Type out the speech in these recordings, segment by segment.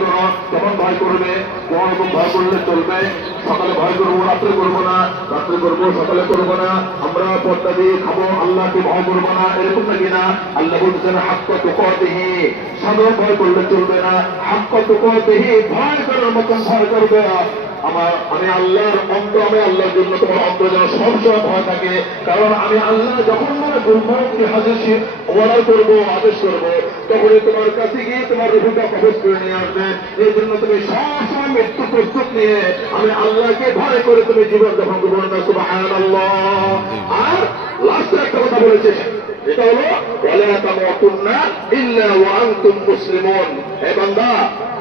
করো তখন করবে করলে সকালে করব করব না, রাত্রে সকালে করব না, আমরা পদ্মা দিয়ে খাব, আল্লাহকে ভয় করব না, এরকম নাকি না? আল্লাহ বলছেন তো কদিহি সাধারণ ভয় করলে চলবে না। হাক্ক তুকতিহি ভয় করার মতন ভয় করবে আমার আমি আল্লাহর অন্ত আমি আল্লাহর জন্য তোমার অন্ত যেন সবসময় ভয় থাকে। কারণ আমি আল্লাহ যখন মানে গুলমারকে হাজির অর্ডার করব আদেশ করব তখনই তোমার কাছে গিয়ে তোমার রুহুটা কবজ করে নিয়ে আসবে। এই জন্য তুমি সবসময় মৃত্যু প্রস্তুত নিয়ে আমি আল্লাহকে ভয় করে তুমি জীবন যাপন করব না সুবাহান আর লাস্টে একটা কথা বলেছে।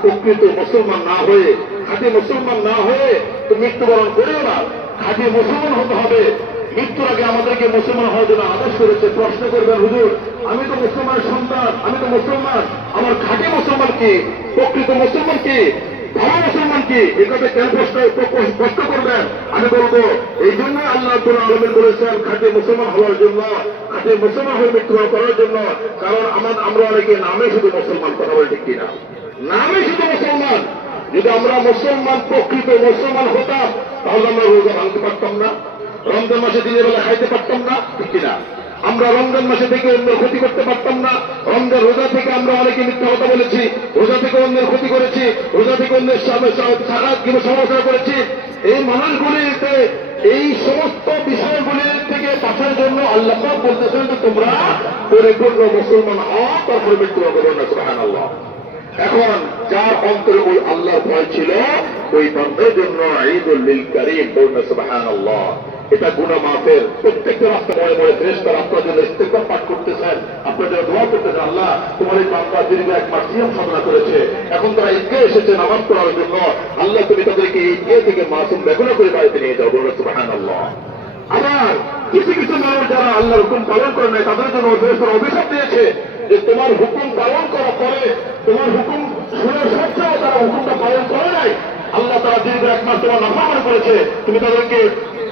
প্রকৃত মুসলমান না হয়ে, খাঁটি মুসলমান না হয়ে তুমি মৃত্যুবরণ করেও না। খাঁটি মুসলমান হতে হবে। মৃত্যুর আগে আমাদেরকে মুসলমান হওয়ার জন্য আদেশ করেছে, প্রশ্ন করবেন হুজুর, আমি তো মুসলমান সন্তান, আমি তো মুসলমান, আমার খাঁটি মুসলমান কি? প্রকৃত মুসলমান কি? ভালো মুসলমান কি? এ কথা কেন প্রশ্ন করবেন? আমি বলব, এই জন্য আল্লাহ আব্দুল আলমিন বলেছেন, খাঁটি মুসলমান হওয়ার জন্য, খাঁটি মুসলমান হয়ে মৃত্যুবরণ করার জন্য, কারণ আমার আমরা অনেকে নামে শুধু মুসলমান, কথা বলে ঠিক কিনা? নামে শুধু মুসলমান। যদি আমরা মুসলমান, প্রকৃত মুসলমান হতাম, তাহলে আমরা রোজা ভাঙতে পারতাম না, রমজান মাসে দিনের বেলা খাইতে পারতাম না, ঠিক কিনা? আমরা রমজান মাসে থেকে অন্য ক্ষতি করতে পারতাম না রোজা থেকে আমরা অনেকে মিথ্যা কথা বলেছি, রোজা থেকে অন্যের ক্ষতি করেছি, রোজা থেকে অন্যের সারা কিন্তু সমালোচনা করেছি। এই মানুষগুলিতে, এই সমস্ত বিষয়গুলি থেকে বাঁচার জন্য আল্লাহ বলতেছেন যে তোমরা পরিপূর্ণ মুসলমান হও, তারপরে মৃত্যু করো না সুহান আল্লাহ এখন যার অন্তরে ওই আল্লাহর ভয় ছিল, ওই বন্ধের জন্য ঈদুল লিল করিম পূর্ণ সুবহান আল্লাহ এটা গুনা মাফের প্রত্যেকটা রাস্তা মনে মনে ফেরেশতার আপনার জন্য ইস্তেগফার পাঠ জন্য আল্লাহ, তোমার এই বান্দা দীর্ঘ এক মাস সিয়াম সাধনা করেছে। এখন তারা ঈদকে এসেছে নামাজ পড়ার জন্য। আল্লাহ তুমি তাদেরকে ঈদকে থেকে মাসুম বেগুনা করে বাড়িতে নিয়ে যাও বলুন সুবহান আল্লাহ আবার কিছু কিছু মানুষ যারা আল্লাহর হুকুম পালন করে নাই, তাদের জন্য ফেরেশতার অভিশাপ দিয়েছে যে তোমার হুকুম পালন করা পরে তোমার হুকুম শুনে সত্ত্বেও তারা হুকুমটা পালন করে নাই। আল্লাহ তারা দীর্ঘ এক মাস তোমার নাফামান করেছে। তুমি তাদেরকে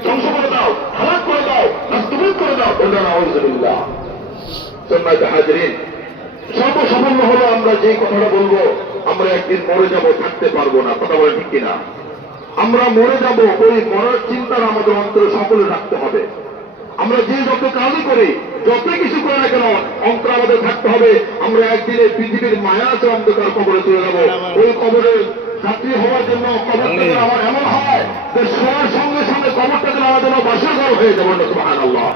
ধ্বংস করে দাও হালাক করে দাও নাস্তিবিদ করে দাও বললেন আউজুবিল্লাহ সম্মানিত হাজরিন সর্বসামান্য হলো আমরা যে কথাটা বলব আমরা একদিন মরে যাব থাকতে পারব না। কথা বলে ঠিক কিনা? আমরা মরে যাব ওই মরার চিন্তার আমাদের অন্তরে সকলে রাখতে হবে। আমরা যে যত কাজই করি যত কিছু করে না কেন অন্তর আমাদের থাকতে হবে। আমরা একদিন এই পৃথিবীর মায়া আছে অন্ধকার কবরে চলে যাব। ওই কবরে যাত্রী হওয়ার জন্য কবরটা আমার এমন হয় যে শোয়ার সঙ্গে সঙ্গে কবরটা যেন আমার জন্য বাসর ঘর হয়ে যাবে না সুবহান আল্লাহ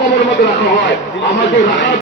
কবরের মধ্যে রাখা হয় আমাকে রাখার